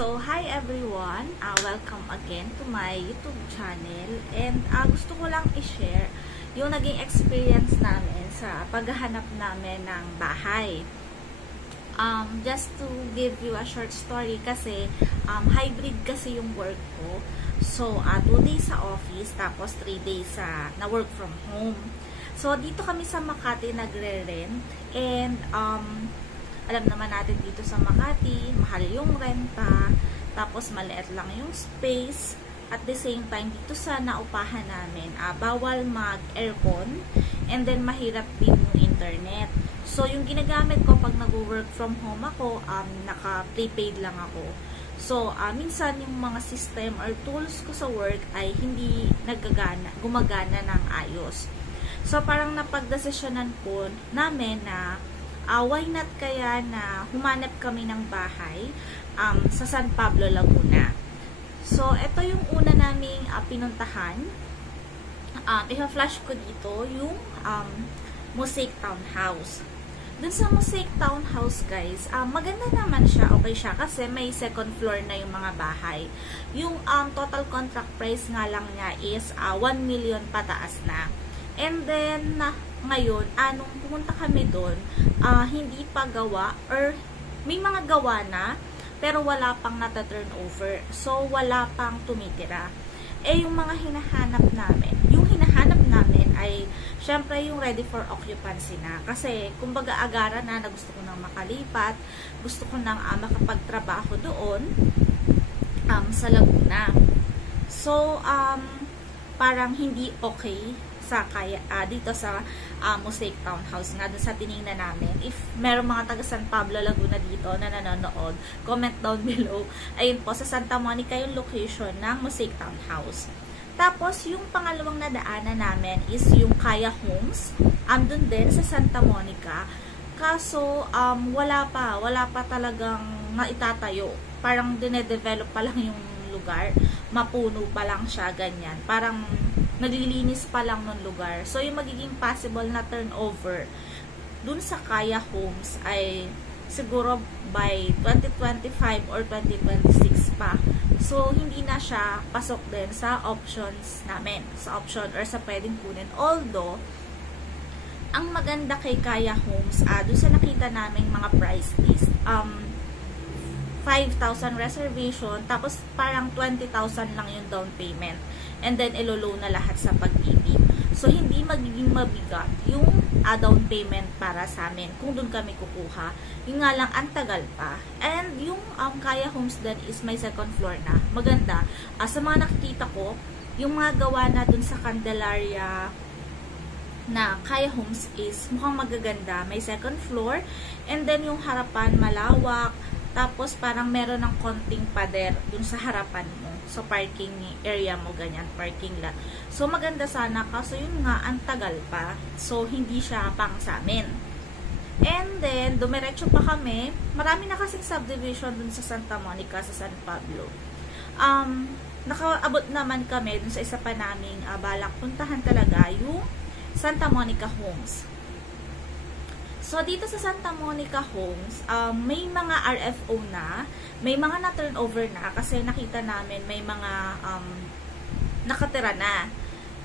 So, hi everyone! Welcome again to my YouTube channel. And gusto ko lang i-share yung naging experience namin sa paghahanap namin ng bahay. Just to give you a short story kasi hybrid kasi yung work ko. So, 2 days sa office tapos 3 days na work from home. So, dito kami sa Makati nagre-rent and alam naman natin dito sa Makati, mahal yung renta, tapos maliit lang yung space. At the same time, dito sa naupahan namin, bawal mag-aircon, and then mahirap din yung internet. So, yung ginagamit ko pag nag-work from home ako, naka-prepaid lang ako. So, minsan yung mga system or tools ko sa work ay hindi gumagana ng ayos. So, parang napagdesisyonan po namin na why not kaya na humanap kami ng bahay sa San Pablo, Laguna. So, ito yung una naming pinuntahan. I-flash ko dito yung Mosaic Townhouse. Dun sa Mosaic Townhouse, guys, maganda naman siya, okay siya, kasi may second floor na yung mga bahay. Yung total contract price nga lang niya is 1 million pataas na. And then, ngayon, nung pumunta kami doon, hindi pa gawa, or may mga gawa na, pero wala pang nata-turnover. So, wala pang tumitira. Yung mga hinahanap namin ay, syempre, yung ready for occupancy na. Kasi, kumbaga, agaran na gusto ko nang makalipat, gusto ko nang makapagtrabaho doon, sa Laguna. So, parang hindi okay dito sa Mosaic Townhouse nga, dun sa tinignan namin. If meron mga taga San Pablo, Laguna dito na nanonood, comment down below. Ayun po, sa Santa Monica yung location ng Mosaic Townhouse. Tapos, yung pangalawang nadaanan namin is yung Kaya Homes. Andun din sa Santa Monica. Kaso, wala pa talagang naitatayo. Parang dinedevelop pa lang yung lugar. Mapuno pa lang siya, ganyan. Parang naglilinis pa lang ng lugar. So, yung magiging possible na turnover dun sa Kaya Homes ay siguro by 2025 or 2026 pa. So, hindi na siya pasok din sa options namin. Sa option or sa pwedeng kunin. Although, ang maganda kay Kaya Homes, dun sa nakita namin mga price list, 5,000 reservation, tapos parang 20,000 lang yung down payment. And then, ilolo na lahat sa pag-ibig. So, hindi magiging mabigat yung down payment para sa amin kung doon kami kukuha. Yung nga lang, ang tagal pa. And yung Kaya Homes din is may second floor na. Maganda. Sa mga nakikita ko, yung mga gawa na doon sa Candelaria na Kaya Homes is mukhang magaganda. May second floor. And then, yung harapan malawak. Tapos, parang meron ng konting pader dun sa harapan mo. So, parking area mo, ganyan, parking lot. So, maganda sana, kaso yun nga, ang tagal pa. So, hindi siya pang sa amin. And then, dumiretso pa kami. Marami na kasing subdivision dun sa Santa Monica, sa San Pablo. Nakaabot naman kami dun sa isa pa naming balak puntahan talaga, yung Santa Monica Homes. So, dito sa Santa Monica Homes, may mga RFO na, may mga na-turnover na, kasi nakita namin may mga nakatira na.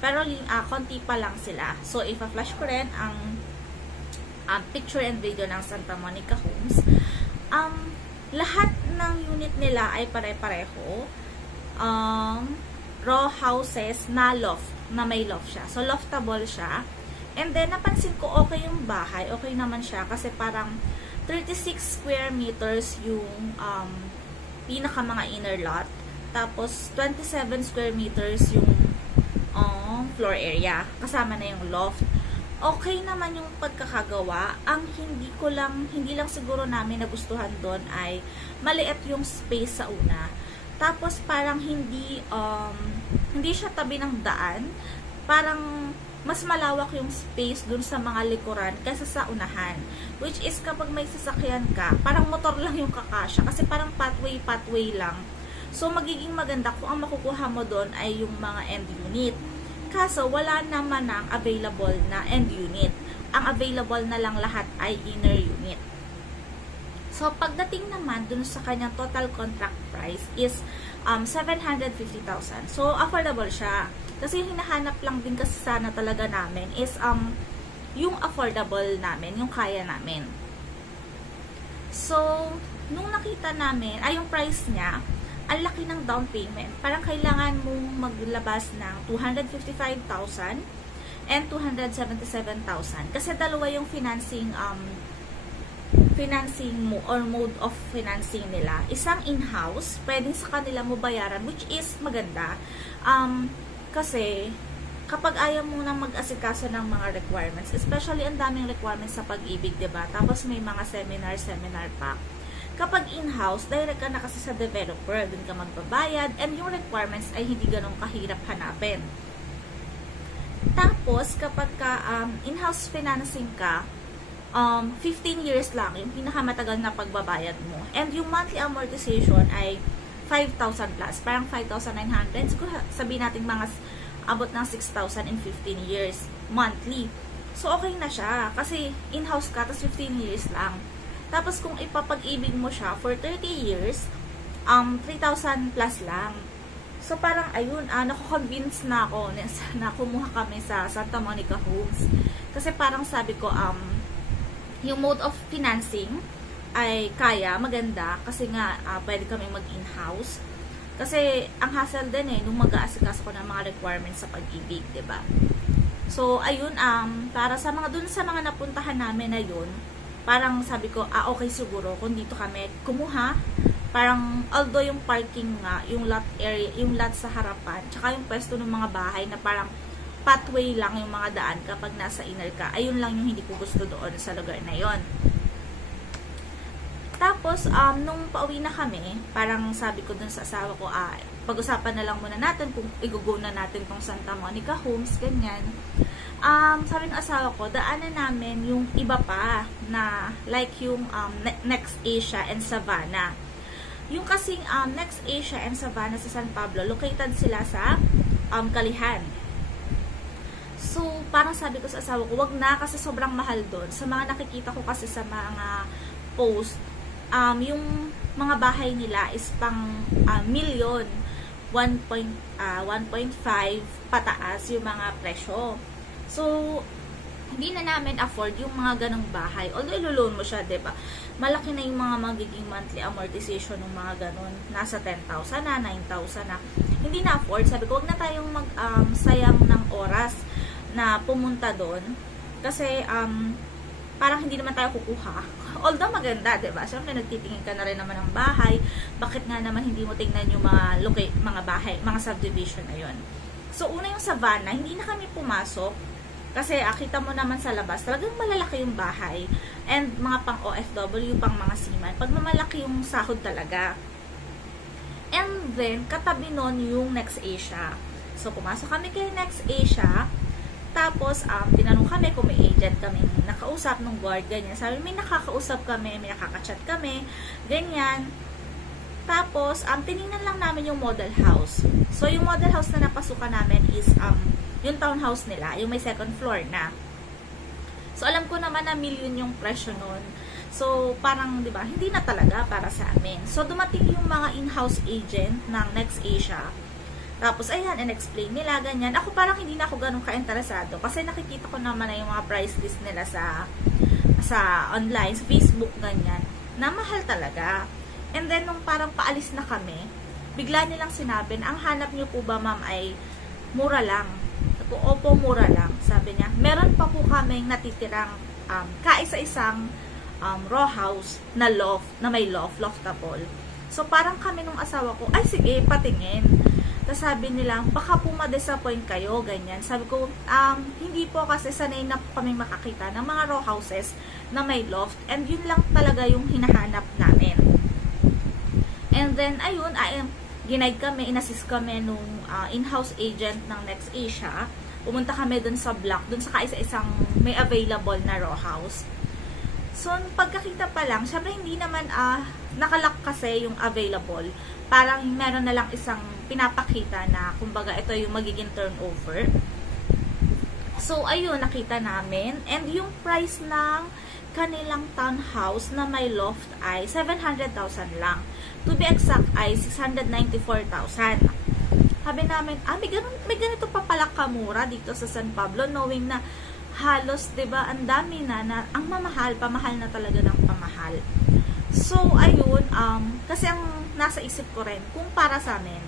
Pero, konti pa lang sila. So, ipa-flash ko rin ang picture and video ng Santa Monica Homes. Lahat ng unit nila ay pare-pareho. Row houses na loft, na may loft siya. So, loftable siya. And then, napansin ko, okay yung bahay. Okay naman siya. Kasi parang 36 square meters yung pinaka mga inner lot. Tapos, 27 square meters yung floor area. Kasama na yung loft. Okay naman yung pagkakagawa. Ang hindi lang siguro namin nagustuhan doon ay maliit yung space sa una. Tapos, parang hindi siya tabi ng daan. Parang mas malawak yung space dun sa mga likuran kaysa sa unahan. Which is, kapag may sasakyan ka, parang motor lang yung kakasya. Kasi parang pathway lang. So, magiging maganda kung ang makukuha mo dun ay yung mga end unit. Kaso, wala naman ang available na end unit. Ang available na lang lahat ay inner unit. So, pagdating naman dun sa kanyang total contract price is 750,000. So, affordable siya. Kasi yung hinahanap lang din kasi sana talaga namin is yung affordable namin, yung kaya namin. So, nung nakita namin, yung price niya, ang laki ng down payment. Parang kailangan mong maglabas ng 255,000 and 277,000. Kasi dalawa yung financing mo or mode of financing nila. Isang in-house, pwedeng sa kanila mo bayaran, which is maganda. Kasi kapag ayaw mo nang mag-asikaso ng mga requirements, especially ang daming requirements sa pag-ibig, diba? Tapos may mga seminar pa. Kapag in-house, direct ka na kasi sa developer, dun ka magbabayad, and yung requirements ay hindi ganun kahirap hanapin. Tapos, kapag in-house financing ka, 15 years lang, yung pinakamatagal na pagbabayad mo. And yung monthly amortization ay 5,000 plus, parang 5,900. Siguro sabihin natin mga abot ng 6,000 in 15 years, monthly. So, okay na siya, kasi in-house ka, tapos 15 years lang. Tapos, kung ipapag-ibig mo siya for 30 years, 3,000 plus lang. So, parang, ayun, naku-convince na ako na kumuha kami sa Santa Monica Homes. Kasi parang sabi ko, yung mode of financing ay kaya, maganda, kasi nga, pwede kami mag-in-house. Kasi, ang hassle din nung mag-aasikaso ko ng mga requirements sa pag-ibig, diba? So, ayun, para sa mga, dun sa mga napuntahan namin na yun, parang sabi ko, okay siguro kung dito kami kumuha. Parang, although yung parking nga, yung lot area, yung lot sa harapan, tsaka yung pwesto ng mga bahay na parang pathway lang yung mga daan kapag nasa inner ka, ayun lang yung hindi ko gusto doon sa lugar na yon. Tapos, nung pauwi na kami, parang sabi ko dun sa asawa ko, pag-usapan na lang muna natin kung i-go na natin tong Santa Monica Homes, ganyan. Sabi ng asawa ko, daanan namin yung iba pa na like yung Next Asia and Savannah. Yung kasing Next Asia and Savannah sa San Pablo, located sila sa Kalihan. So, parang sabi ko sa asawa ko, wag na kasi sobrang mahal doon. Sa mga nakikita ko kasi sa mga post, yung mga bahay nila is pang million, 1.5 pataas yung mga presyo. So, hindi na namin afford yung mga ganong bahay. Although, ilo-loan mo siya, diba? Malaki na yung mga magiging monthly amortization ng mga ganon. Nasa 10,000 na, 9,000 na. Hindi na afford. Sabi ko, wag na tayong sayang ng oras na pumunta doon. Kasi, parang hindi naman tayo kukuha. Although maganda, diba? Siyempre, nagtitingin ka na rin naman ng bahay. Bakit nga naman hindi mo tingnan yung mga bahay, mga subdivision na yun? So, una yung Savannah, hindi na kami pumasok. Kasi, kita mo naman sa labas, talagang malalaki yung bahay. And, mga pang OFW, pang mga seaman. Pag mamalaki yung sahod talaga. And then, katabi nun yung Next Asia. So, pumasok kami kay Next Asia. Tapos, tinanong kami kung may agent kami nakausap ng guard, ganyan. Sabi, may nakakausap kami, may nakaka-chat kami, ganyan. Tapos, tinignan lang namin yung model house. So, yung model house na napasukan namin is, yung townhouse nila, yung may second floor na. So, alam ko naman na million yung presyo nun. So, parang, di ba, hindi na talaga para sa amin. So, dumating yung mga in-house agent ng Next Asia. Tapos, ayan, and-explain nila, ganyan. Ako parang hindi na ako ganun ka-interesado. Kasi nakikita ko naman na yung mga price list nila sa online, sa Facebook, ganyan. Na mahal talaga. And then, nung parang paalis na kami, bigla nilang sinabi na, ang hanap niyo po ba, ma'am, ay mura lang. Opo, mura lang. Sabi niya, meron pa po kaming natitirang kaisa-isang row house na loft, na may loftable. So, parang kami nung asawa ko, ay sige, patingin. Tapos sabi nila, baka po ma-disappoint kayo, ganyan. Sabi ko, hindi po kasi sanay na po kami makakita ng mga row houses na may loft. And yun lang talaga yung hinahanap namin. And then, ayun, ginaid kami, inassist kami nung in-house agent ng Next Asia. Pumunta kami dun sa block, dun sa kaisa-isang may available na row house. So, pagkakita pa lang, syempre hindi naman nakalock kasi yung available. Parang meron na lang isang pinapakita na, kumbaga, ito yung magiging turnover. So, ayun, nakita namin. And yung price ng kanilang townhouse na may loft ay 700,000 lang. To be exact ay 694,000. Sabi namin, may ganito pa pala kamura dito sa San Pablo, knowing na halos, 'di ba, ang dami na ang pamahal na talaga ng pamahal. So, ayun, kasi ang nasa isip ko rin, kung para sa amin,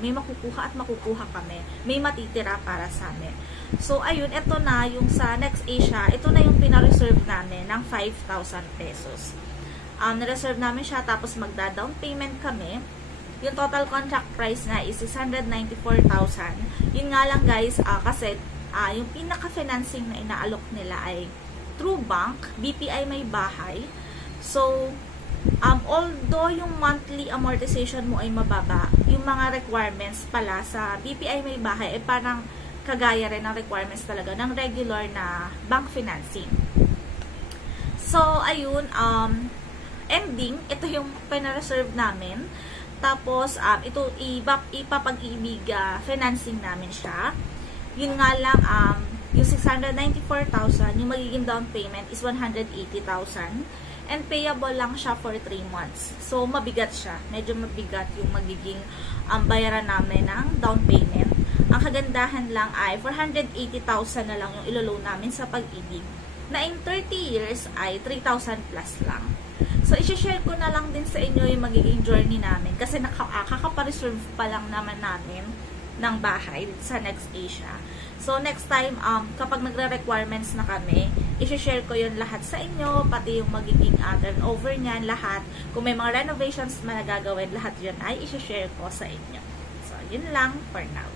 may makukuha at makukuha kami, may matitira para sa amin. So, ayun, ito na yung sa Next Asia, ito na yung pina-reserve namin ng 5,000 pesos. Na-reserve namin siya, tapos magda-down payment kami. Yung total contract price na is 694,000. Yun nga lang guys, kasi yung pinaka-financing na inaalok nila ay through bank, BPI May Bahay. So, although yung monthly amortization mo ay mababa, yung mga requirements pala sa BPI May Bahay ay parang kagaya rin ng requirements talaga ng regular na bank financing. So, ayun, ending, ito yung pina-reserve namin. Tapos, ito ipapag-ibig financing namin siya. Yun nga lang, yung 694,000, yung magiging down payment is 180,000. And payable lang siya for 3 months. So, mabigat siya. Medyo mabigat yung magiging bayaran namin ng down payment. Ang kagandahan lang ay 480,000 na lang yung iloloan namin sa Pag-ibig. Na in 30 years ay 3,000 plus lang. So, i-share ko na lang din sa inyo yung magiging journey namin. Kasi kakapareserve pa lang naman namin ng bahay sa Next Asia. So, next time, kapag nagre-requirements na kami, i-share ko yun lahat sa inyo, pati yung magiging turnover niyan, lahat. Kung may mga renovations na nagagawin, lahat yun ay i-share ko sa inyo. So, yun lang for now.